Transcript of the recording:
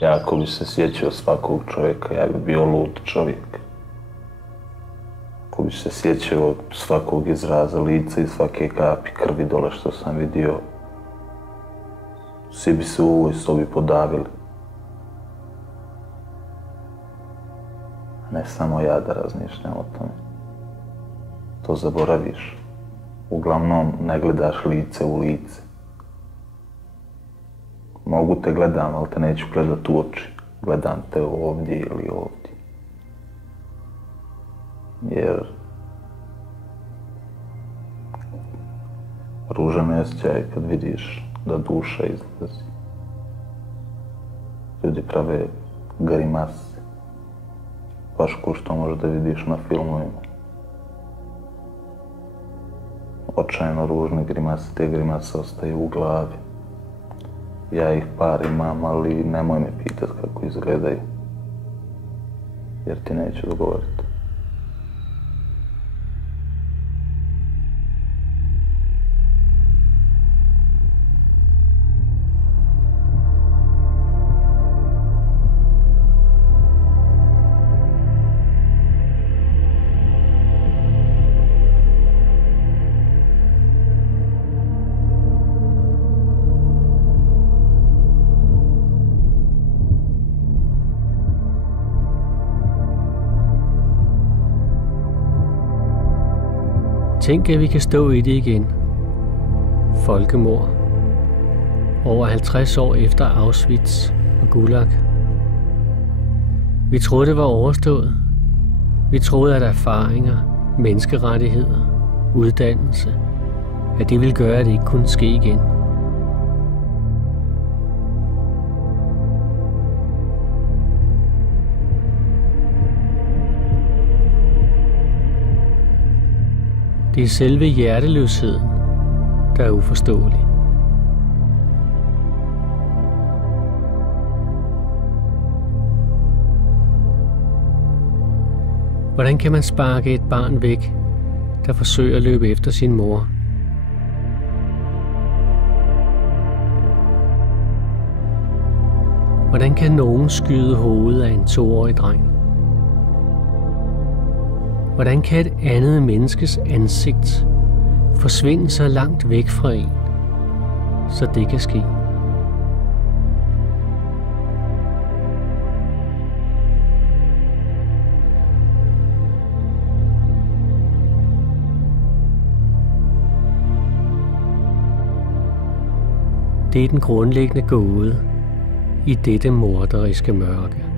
Ja ako bi se sjećao svakog čovjeka, ja bi bio lud čovjek. Ako bi se sjećao svakog izraza lica i svake kapi krvi dole što sam vidio, svi bi se u ovoj sobi podavili. Ne samo ja da razmišljam o tome. To zaboraviš. Uglavnom ne gledaš lice u lice. Mogu te gledam, ali te neću gledat u oči. Gledam te ovdje ili ovdje. Jer ružan je osjećaj kad vidiš da duša izlazi. Ljudi prave grimase. Baš ko što možda vidiš na filmovima. Očajno ružne grimase, te grimase ostaju u glavi. Ja ih par imam, ali nemoj me pitat kako izgledaju. Jer ti neću odgovoriti. Tænk, at vi kan stå i det igen. Folkemord. Over 50 år efter Auschwitz og Gulag. Vi troede, det var overstået. Vi troede, at erfaringer, menneskerettigheder, uddannelse, at det ville gøre, at det ikke kunne ske igen. Det er selve hjerteløsheden, der er uforståelig. Hvordan kan man sparke et barn væk, der forsøger at løbe efter sin mor? Hvordan kan nogen skyde hovedet af en 2-årig dreng? Hvordan kan et andet menneskes ansigt forsvinde så langt væk fra en, så det kan ske? Det er den grundlæggende gåde i dette morderiske mørke.